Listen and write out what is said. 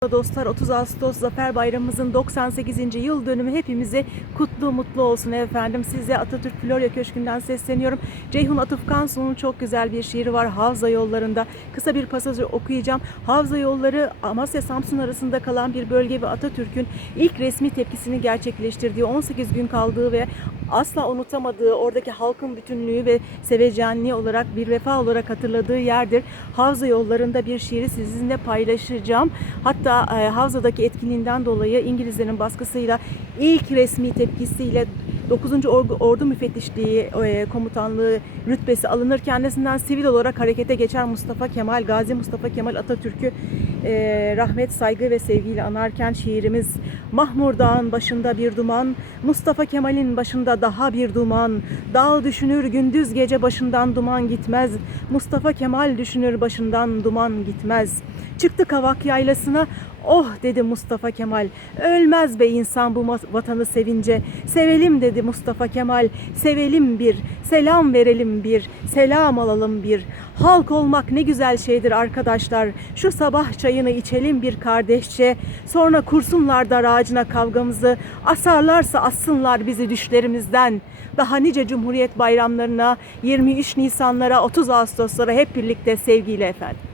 Dostlar 30 Ağustos Zafer Bayramımızın 98. yıl dönümü hepimize kutlu mutlu olsun efendim. Size Atatürk Florya Köşkü'nden sesleniyorum. Ceyhun Atıf Kansu'nun çok güzel bir şiiri var Havza Yollarında. Kısa bir pasajı okuyacağım. Havza Yolları Amasya Samsun arasında kalan bir bölge ve Atatürk'ün ilk resmi tepkisini gerçekleştirdiği 18 gün kaldığı ve asla unutamadığı oradaki halkın bütünlüğü ve sevecenliği olarak bir vefa olarak hatırladığı yerdir. Havza Yollarında bir şiiri sizinle paylaşacağım. Hatta e, Havza'daki etkinliğinden dolayı İngilizlerin baskısıyla ilk resmi tepkisiyle 9. Ordu, Müfettişliği e, komutanlığı rütbesi alınır. Kendisinden sivil olarak harekete geçer Mustafa Kemal, Gazi Mustafa Kemal Atatürk'ü e, rahmet, saygı ve sevgiyle anarken şiirimiz Mahmur Dağ'ın başında bir duman, Mustafa Kemal'in başında daha bir duman, dağ düşünür gündüz gece başından duman gitmez, Mustafa Kemal düşünür başından duman gitmez. Çıktı Kavak yaylasına, oh dedi Mustafa Kemal, ölmez be insan bu vatanı sevince, sevelim dedi Mustafa Kemal, sevelim bir, selam verelim bir, selam alalım bir. Halk olmak ne güzel şeydir arkadaşlar. Şu sabah çayını içelim bir kardeşçe. Sonra kursunlar dar ağacına kavgamızı. Asarlarsa assınlar bizi düşlerimizden. Daha nice Cumhuriyet bayramlarına, 23 Nisanlara, 30 Ağustoslara hep birlikte sevgiyle efendim.